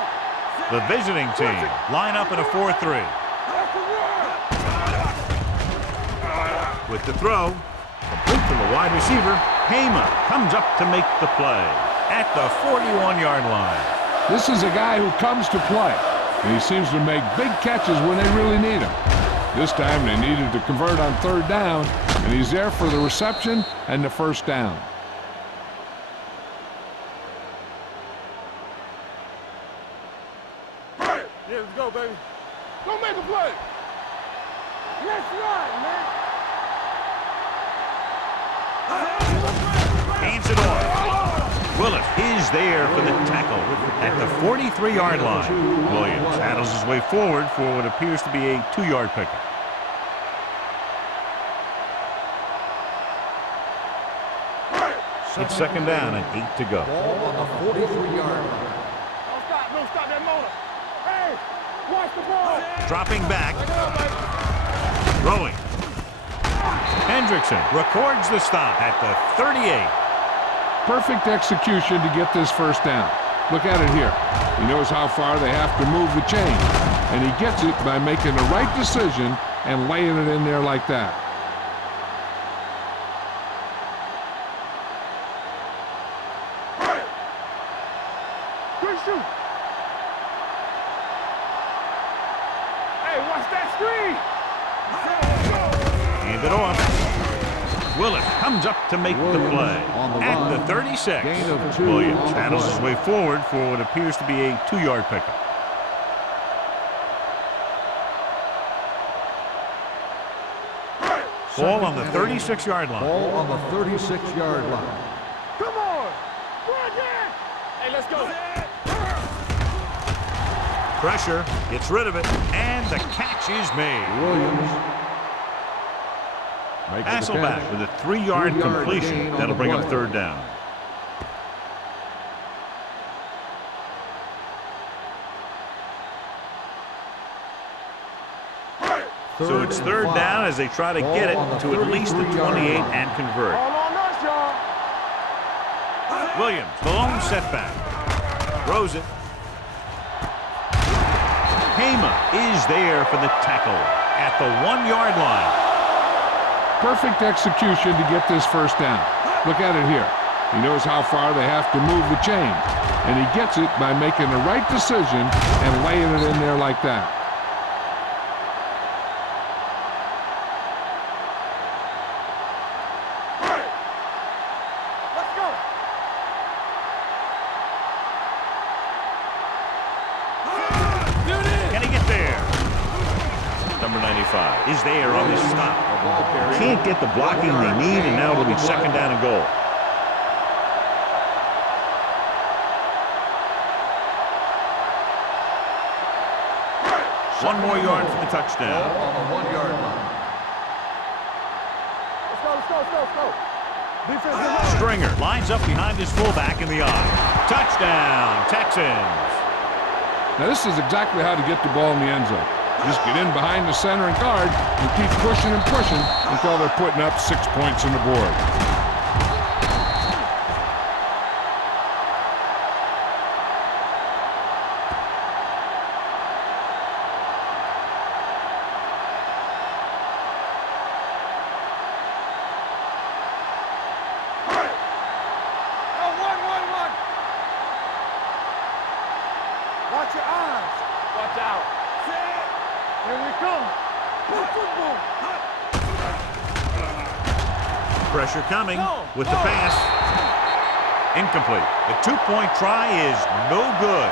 The visiting team line up in a 4-3. With the throw, complete to the wide receiver, Heyman comes up to make the play at the 41-yard line. This is a guy who comes to play, and he seems to make big catches when they really need him. This time they needed to convert on 3rd down, and he's there for the reception and the 1st down. Yeah, let's go, baby. Go make a play. Let's run, man. Hands it off. Willis is there for the tackle at the 43-yard line. Williams paddles his way forward for what appears to be a 2-yard pickup. It's 2nd down and 8 to go. Ball on the 43-yard line. Don't stop that motor. Hey, watch the ball. Dropping back. Back it up, baby. Throwing. Hendrickson records the stop at the 38. Perfect execution to get this 1st down. Look at it here. He knows how far they have to move the chain, and he gets it by making the right decision and laying it in there like that. Good shoot. Hey, watch that screen. Hand it off. Willis comes up to make the Williams play on the at run. the 36. Gain of 2 Williams on the paddles play. his way forward for what appears to be a 2-yard pickup. Ball on the 36-yard line. Ball on the 36-yard line. Come on. Run that. Hey, let's go. Pressure, gets rid of it, and the catch is made. Williams. making the Hasselback catch. with a 3-yard 3-yard completion. gain on That'll the bring up play. 3rd down. So it's 3rd down as they try to get it to at least the 28 and convert. All on us, y'all. Williams, the lone setback. Throws it. Heyman is there for the tackle at the 1-yard line. Perfect execution to get this 1st down. Look at it here. He knows how far they have to move the chain, and he gets it by making the right decision and laying it in there like that. Let's go. Can he get there? Number 95 is there on this stop. Can't get the blocking they need, and now it'll be 2nd down and goal. One more yard for the touchdown. On the 1-yard line. Let's go, let's go, let's go, let's go. Defense, get low. Stringer lines up behind his fullback in the eye. Touchdown, Texans. Now this is exactly how to get the ball in the end zone. Just get in behind the center and guard and keep pushing and pushing until they're putting up 6 points on the board. Watch your eyes. Watch out. Here we come. Good football. Pressure coming with the pass. Incomplete. The 2-point try is no good.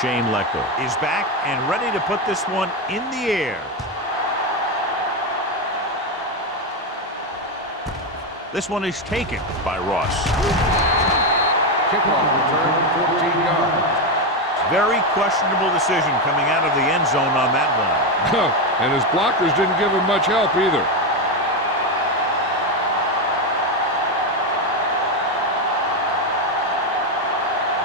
Shane Lecter is back and ready to put this one in the air. This one is taken by Ross. Kickoff return, 14 yards. Very questionable decision coming out of the end zone on that one. And his blockers didn't give him much help either.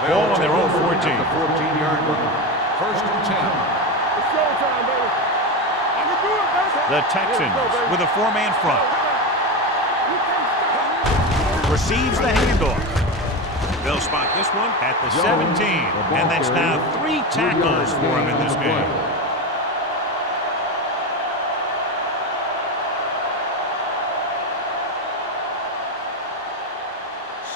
Ball on their own 14. The 14-yard line. First and 10. It's showtime, baby. I can do it, baby. The Texans with a four-man front. Receives the handoff. They'll spot this one at the 17. And that's now 3 tackles for him in this game.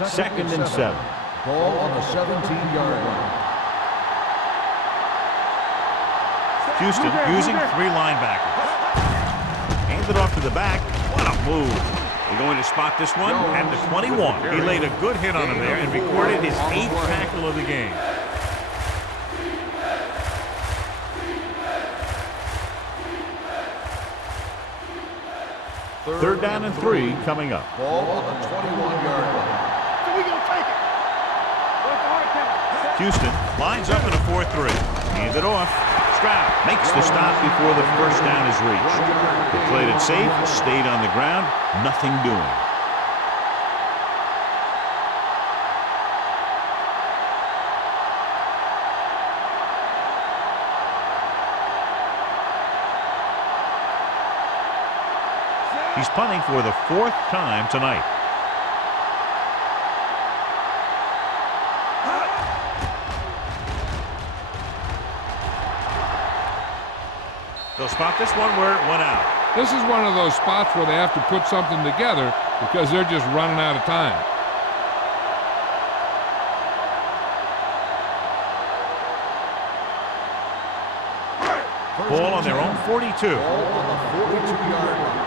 Second and 7. Ball on the 17-yard line. Houston using 3 linebackers. Hands it off to the back. What a move. They're going to spot this one at the 21. He laid a good hit on him there and recorded his 8th tackle of the game. Third down and 3 coming up. Ball on the 21-yard line. So we gonna take it. What's the hard count? Houston lines up in a 4-3. Hands it off. Stroud makes the stop before the first down is reached. They played it safe, stayed on the ground, nothing doing. He's punting for the 4th time tonight. They'll spot this one where it went out. This is one of those spots where they have to put something together because they're just running out of time. Ball on their own 42. Ball on the 42-yard line.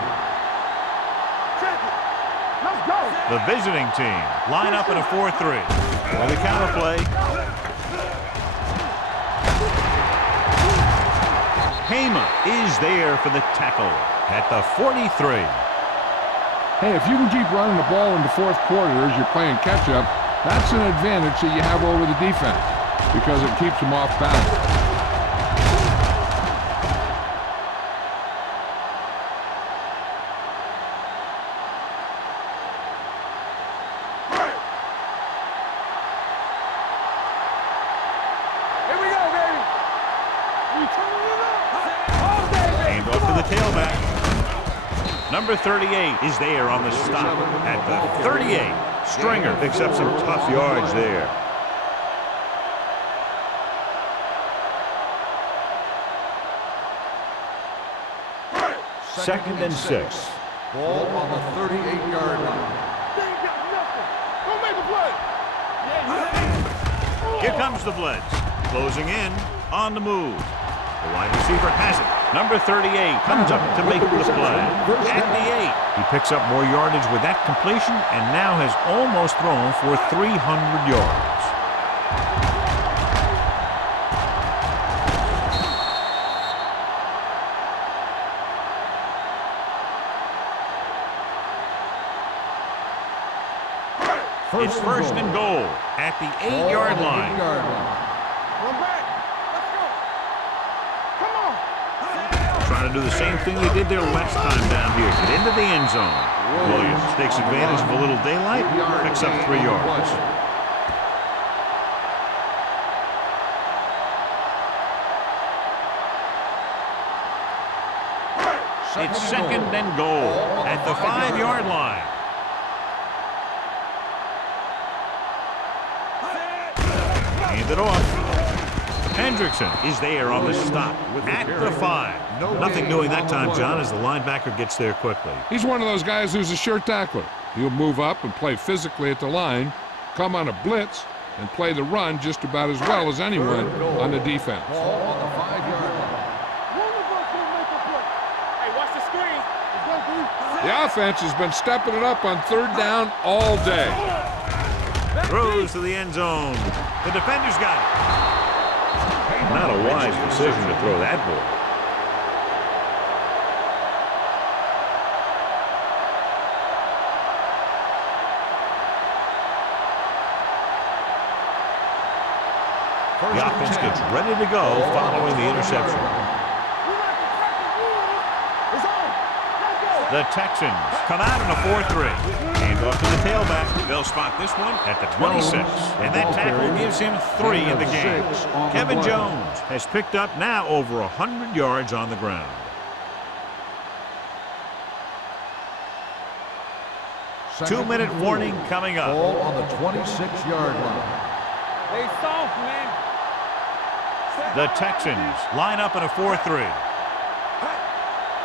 Check it. Let's go. The visiting team line up in a 4-3. And the counter play. Hema is there for the tackle at the 43. Hey, if you can keep running the ball in the fourth quarter as you're playing catch-up, that's an advantage that you have over the defense because it keeps them off balance. Here we go, baby. We turning it up. All day, baby. Hand off to the tailback. Number 38 is there on the stop at the 38. Stringer picks up some tough yards there. Second and 6. Ball on the 38-yard line. They ain't got nothing. Don't make a play. Yeah, Here comes the blitz. Closing in on the move. The wide receiver has it. Number 38 comes up to make the play. At the 8. He picks up more yardage with that completion and now has almost thrown for 300 yards. It's first and goal at the 8-yard line. One back. Let's go. Come on. Trying to do the same thing they did there last time down here. Get into the end zone. Williams takes advantage of a little daylight, picks up 3 yards. It's second and goal at the 5-yard line. Hand it off. Hendrickson is there on the stop at the 5. Nothing doing that time, John, as the linebacker gets there quickly. He's one of those guys who's a sure tackler. He'll move up and play physically at the line, come on a blitz, and play the run just about as well as anyone on the defense. Ball on the 5-yard line. One of us will make a play. Hey, watch the screen. Let's go, D. The offense has been stepping it up on third down all day. Throws to the end zone. The defender's got it. Not a wise decision to throw that ball. The offense gets ready to go following the interception. The Texans come out in a 4-3. Hand off to the tailback. They'll spot this one at the 26. And that tackle gives him 3 in the game. Kevin Jones has picked up now over 100 yards on the ground. Two-minute warning coming up. Ball on the 26-yard line. They soft, man. The Texans line up in a 4-3.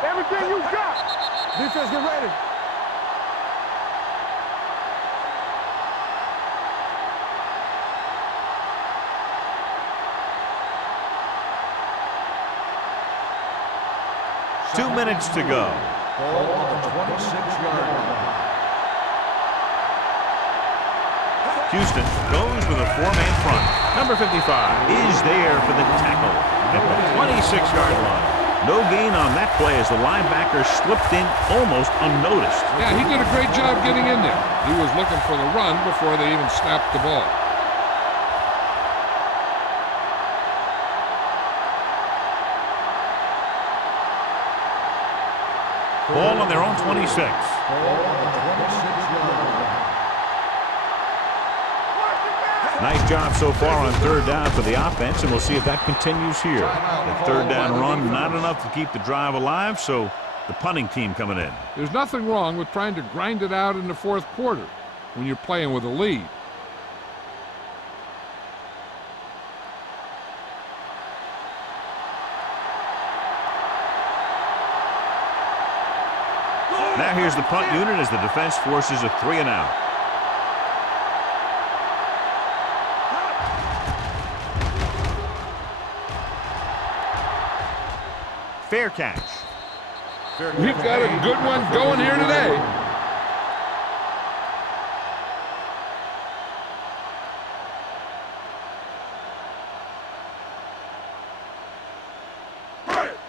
Everything you got. Defense, get ready. Two minutes to go. Ball on the 26-yard line. Houston goes with a 4-man front. Number 55 is there for the tackle at the 26-yard line. No gain on that play as the linebacker slipped in almost unnoticed. Yeah, he did a great job getting in there. He was looking for the run before they even snapped the ball. Ball on their own 26. Ball on the 26-yard line. Nice job so far on third down for the offense, and we'll see if that continues here. The third down run, not enough to keep the drive alive, so the punting team coming in. There's nothing wrong with trying to grind it out in the fourth quarter when you're playing with a lead. Now here's the punt unit as the defense forces a 3 and out. Fair catch. We've got a good one going here today.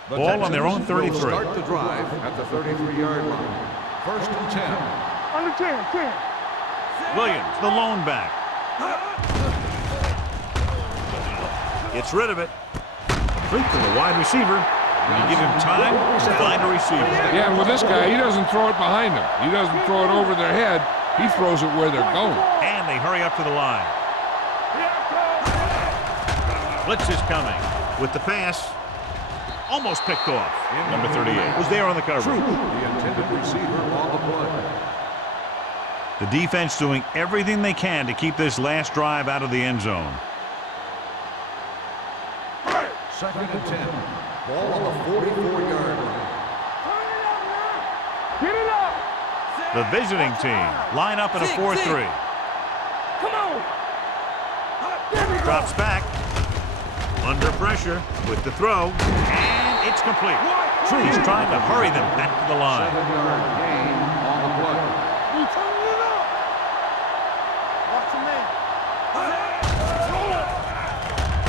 Ball on their own 33. Start the drive at the 33-yard line. First and 10. Under 10, 10. Williams, the lone back. Gets rid of it. Complete to the wide receiver. When you give him time, find a receiver. Yeah, and with this guy, he doesn't throw it behind them. He doesn't throw it over their head. He throws it where they're going. And they hurry up to the line. Blitz is coming. With the pass, almost picked off. Number 38 was there on the cover. The intended receiver on the play. The defense doing everything they can to keep this last drive out of the end zone. Second and 10. Ball on the 44-yard line. Get it up. The visiting team line up in a 4-3. Come on. Drops back. Under pressure with the throw. And it's complete. He's trying to hurry them back to the line. 7-yard gain on the play. You turning it up. Watch the man.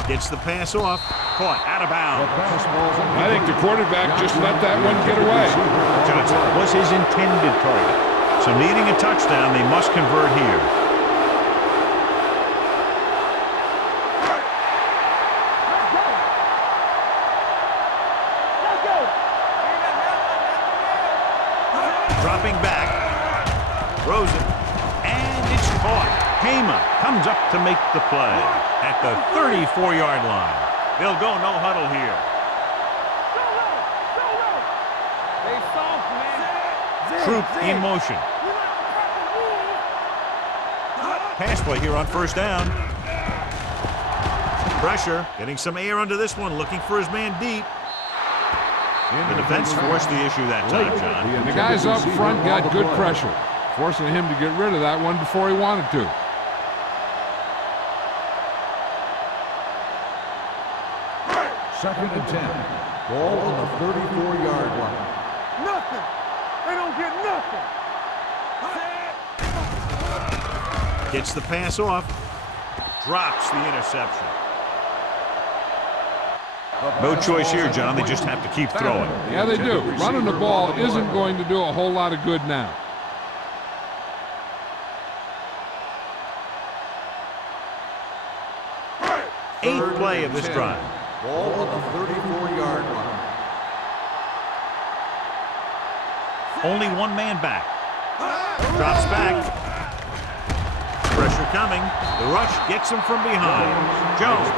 Gets the pass off. Caught out of bounds. I think the quarterback just let that one get away. Johnson was his intended target. So needing a touchdown, they must convert here. Let's go. Dropping back. Throws it. And it's caught. Hema comes up to make the play at the 34-yard line. They'll go no huddle here. They soft, man. Troop in motion. Pass play here on first down. Pressure. Getting some air under this one. Looking for his man deep. The defense forced the issue that time, John. The guys up front got good pressure, forcing him to get rid of that one before he wanted to. Second and 10. Ball on the 34-yard line. Nothing. They don't get nothing. Gets the pass off. Drops the interception. No choice here, John. They just have to keep throwing. Yeah, they do. Running the ball isn't going to do a whole lot of good now. 8th play of this drive. Ball on the 34-yard line. Only one man back. Drops back. Pressure coming. The rush gets him from behind. Jones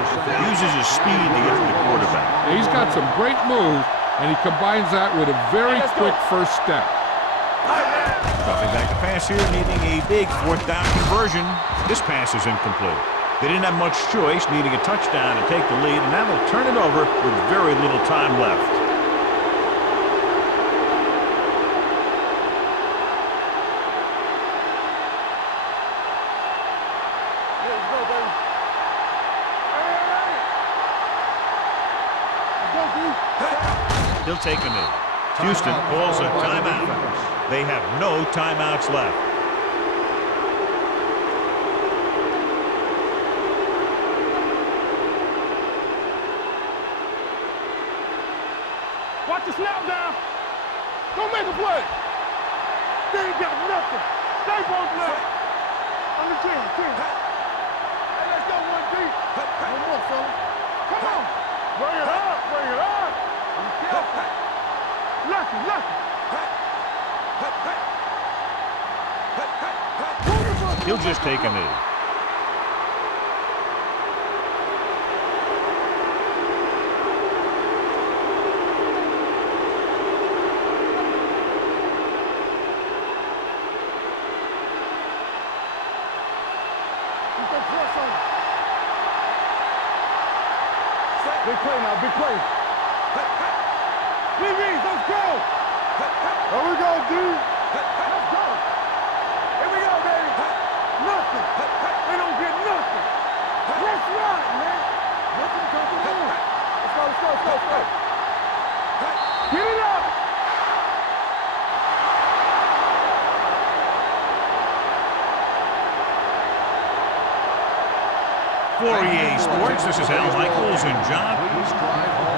uses his speed to get to the quarterback. He's got some great moves, and he combines that with a very quick first step. Dropping back to pass here, needing a big 4th down conversion. This pass is incomplete. They didn't have much choice, needing a touchdown to take the lead, and now they'll turn it over with very little time left. Let's go, baby. He'll take a knee. Houston calls a timeout. They have no timeouts left. Watch the snap down. Don't make a play. They ain't got nothing. Stay both left. On the 10. Hey, let's go 1 deep. One more, fella. Come on. Bring it up. Bring it up. Be careful. Lucky. He'll just take a knee. Big play now, big play. DBs, let's go. There we go, D. Let's go. Here we go, baby. Nothing. They don't get nothing. Let's ride, man. Nothing to do. Let's go. Get it up. For EA Sports, this is Al Michaels and John. Please drive home.